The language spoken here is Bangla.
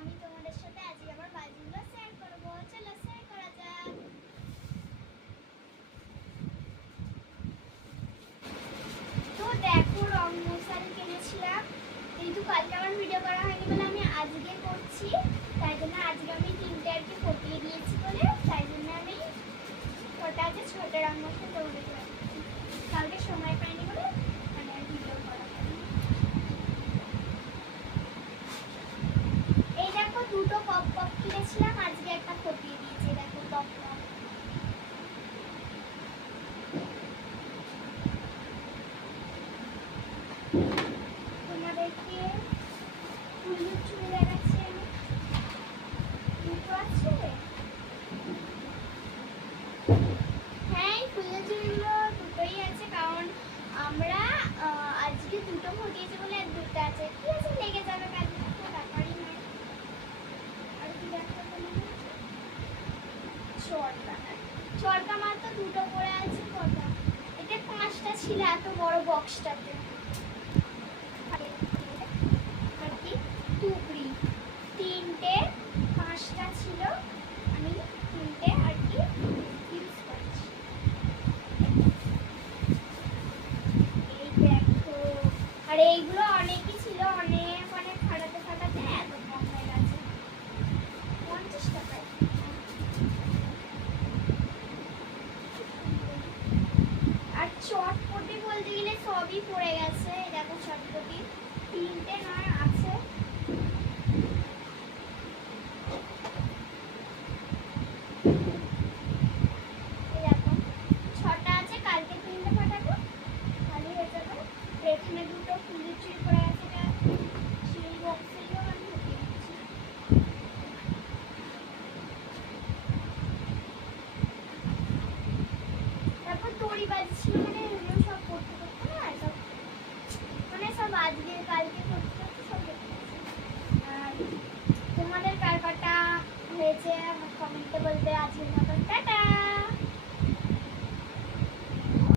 আমি তোমাদের সাথে আজকে আমার বাজিগুলো শেয়ার করব। চলো শেয়ার করা যাক। তো দেখো রং মশাল কিনেছিলাম, কিন্তু কালকে আমার ভিডিও করা হয়নি বলে আমি আজকে করছি। তাই জন্য আজকে আমি 3টে আর কি ফটিয়ে দিয়েছি বলে তাই জন্য আমি কটা আছে 6টা রং মশাল তোমাদের কালকে সময় পাইনি বলে মানে আর ভিডিও করা হয়নি। এই দেখো দুটো পপ পপ কিনেছিলাম, আজকে একটা ফটিয়ে দিয়েছি। দেখো টপ টপ তোমাদেরকে ফুলের চুড়ি দেখাচ্ছি আমি। দুটো আছে, হ্যাঁ ফুলের চুড়িগুলো দুটোই আছে, কারণ আমরা আজকে দুটো ফটিয়েছি বলে দুটো আছে। ঠিক আছে, লেগে যাবে কাজে, কোনো ব্যাপারই নয়। আর কি দেখা চরকা, চরকা মাত্র দুটো করে আছে। কটা? এটা 5টা ছিল এত বড় বক্সটাতে। আর কি টুকরি 3টে, 5টা ছিল, আমি 3টে আর কি ইউজ করছি। এই দেখো, আর এইগুলো অনেকই ছিল, অনেক অনেক ফাটাতে ফাটাতে এত কম হয়ে গেছে। 50 টাকায়। আর চটপটি বলতে গেলে সবই পড়ে গেছে। এই দেখো চটপটি 3টে নয় আছে। এই দেখো 6টা আছে, কালকে 3টে ফাটাবো, খালি হয়ে যাবে। এখানে দুটো ফুলের চুড়ি পড়ে আছে, এটা সেই বক্সেও আমি ঢুকিয়ে দিচ্ছি। তারপর তড়ি বাজছিল, মানে এগুলো সব করতে করতে না সব মানে সব আজকে কালকে করতে করতে সব দেখে গেছি। আর তোমাদের কার কাটা হয়েছে আমার কমেন্টে বলবে। আজকের মতন টাটা।